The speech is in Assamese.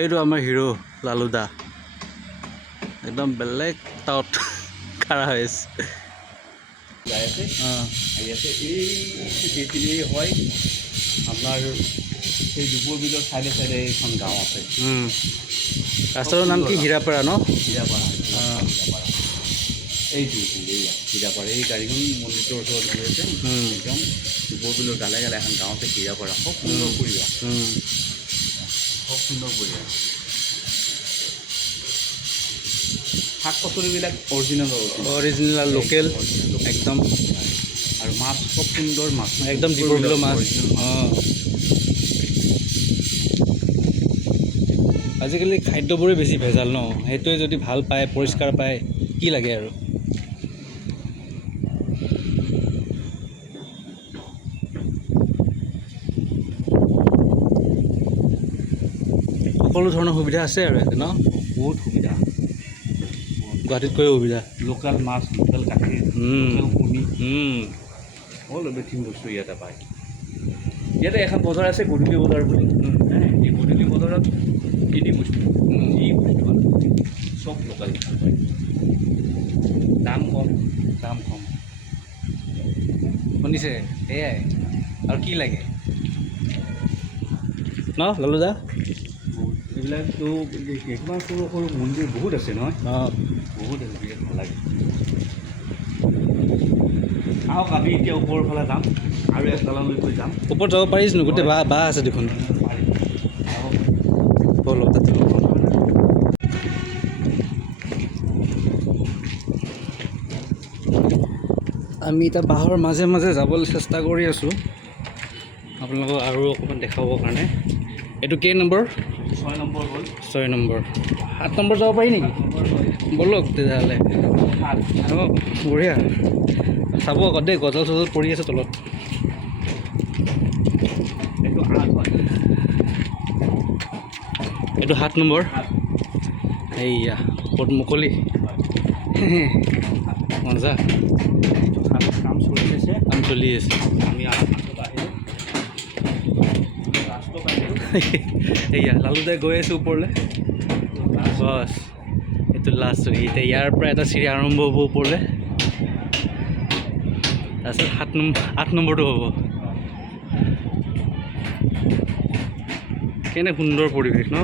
এইটো আমাৰ হিৰো লালুদা একদম বেলেগ টাউট খাৰা হৈ আছে এইখিনি হয় আপোনাৰ সেই দুপৰ বিলৰ চাইডে চাইডে এইখন গাঁও আছে ৰাস্তাটোৰ নাম কি হীৰাপাৰা ন হীৰাপাৰা এইটো হীৰাপাৰা এই গাড়ীখন মন্দিৰটোৰ ওচৰত গৈ আছে একদম দুপৰ বিলৰ গালে গালে এখন গাঁও আছে হীৰাপাৰা খুব সুন্দৰ পৰিৱেশ খুব সুন্দৰ পৰিৱেশ শাক পাচলিবিলাক অৰিজিনেল লোকেল একদম আৰু মাছ খুব সুন্দৰ মাছ একদম দীপৰ বিলৰ মাছ আজিকালি খাদ্যবোৰে বেছি ভেজাল ন সেইটোৱে যদি ভাল পায় পৰিষ্কাৰ পায় কি লাগে আৰু সকলো ধৰণৰ সুবিধা আছে আৰু ইয়াতে ন বহুত সুবিধা গুৱাহাটীতকৈ সুবিধা লোকেল মাছ লোকেল গাখীৰ লোকেল কণী সকলো এভ্ৰিথিং বস্তু ইয়াতে পায় ইয়াতে এখন বজাৰ আছে গধূলি বজাৰ বুলি এই গধূলি বজাৰত কিনি বস্তু যি বস্তু আছে চব লোকেল পায় দাম কম শুনিছে এয়াই আৰু কি লাগে ন লালুদা এইবিলাকতো কিমান সৰু সৰু মন্দিৰ বহুত আছে নহয় অঁ বহুত আছে বিৰাট ভাল লাগে আহক আমি এতিয়া ওপৰৰ ফালে যাম আৰু এক দালানলৈকৈ যাম ওপৰত যাব পাৰিছোঁ গোটেই বাঁহ আছে দেখোন অলপ তাতে আমি এতিয়া বাঁহৰ মাজে মাজে যাবলৈ চেষ্টা কৰি আছোঁ আপোনালোকক আৰু অকণমান দেখাবৰ কাৰণে এইটো কেই নম্বৰ 6 নম্বৰ হ'ল 6 নম্বৰ 7 নম্বৰ যাব পাৰি নেকি ব'লক তেতিয়াহ'লে অঁ বঢ়িয়া চাব আকৌ দেই গজল চজল পৰি আছে তলত এইটো 7 নম্বৰ এইয়া ওপৰত মুকলি মজা কাম চলি আছে আমি এয়া লালুদাই গৈ আছোঁ ওপৰলৈ বছ এইটো লাষ্ট এতিয়া ইয়াৰ পৰা এটা চিৰি আৰম্ভ হ'ব ওপৰলৈ তাৰপিছত 8 নম্বৰটো হ'ব কেনে সুন্দৰ পৰিৱেশ ন